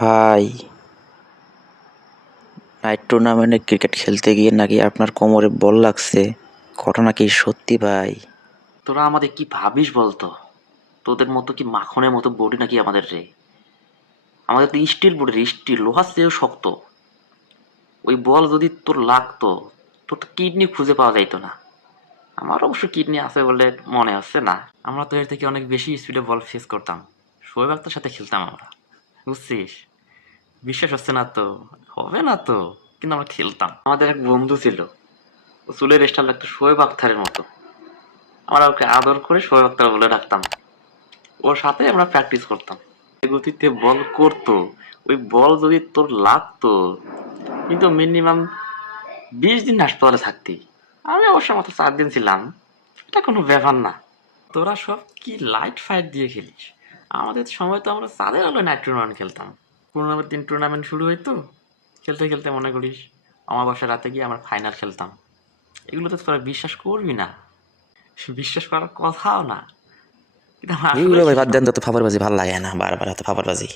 ভাই, নাইট টুর্নামেন্টে ক্রিকেট খেলতে গিয়ে নাকি আপনার কোমরে বল লাগছে, ঘটনা কি সত্যি ভাই? তোরা আমাদের কি ভাবিস বলতো? তোদের মতো কি মাখনের মতো বডি নাকি আমাদের রে? আমাদের তো স্টিল বডি রে, স্টিল লোহার চেয়েও শক্ত। ওই বল যদি তোর লাগতো, তোর তো কিডনি খুঁজে পাওয়া যাইতো না। আমার অবশ্য কিডনি আছে বলে মনে হচ্ছে না। আমরা তো এর থেকে অনেক বেশি স্পিডে বল ফেস করতাম। শোয়েব আক্তার সাথে খেলতাম আমরা, বুঝছিস? বিশ্বাস হচ্ছে না তো? হবে না তো, কিন্তু আমরা খেলতাম। আমাদের এক বন্ধু ছিল, ও চুলের স্টাইল লাগতো শোয়েব আক্তারের মতো। আমরা ওকে আদর করে শোয়েব আক্তার বলে ডাকতাম। ওর সাথে আমরা প্র্যাকটিস করতাম। যে গতিতে বল করতো, ওই বল যদি তোর লাগতো, কিন্তু মিনিমাম 20 দিন হাসপাতালে থাকতি। আমি অবশ্য মাত্র 4 দিন ছিলাম, এটা কোনো ব্যাপার না। তোরা সব কি লাইট ফাইট দিয়ে খেলিস, আমাদের সময় তো আমরা চাঁদের আলোয় নাইট টুর্নামেন্ট খেলতাম। 15 দিন টুর্নামেন্ট শুরু হইতো, খেলতে খেলতে মনে করিস অমাবস্যা রাতে গিয়ে আমরা ফাইনাল খেলতাম। এগুলো তো তোরা বিশ্বাস করবি না, বিশ্বাস করার কথাও না, কিন্তু আমরা আসলে এগুলো ভাই বাদ খেলতাম। দেন তো, ফাপড়বাজি ভাল লাগে না, বারবার এত ফাপড়বাজি।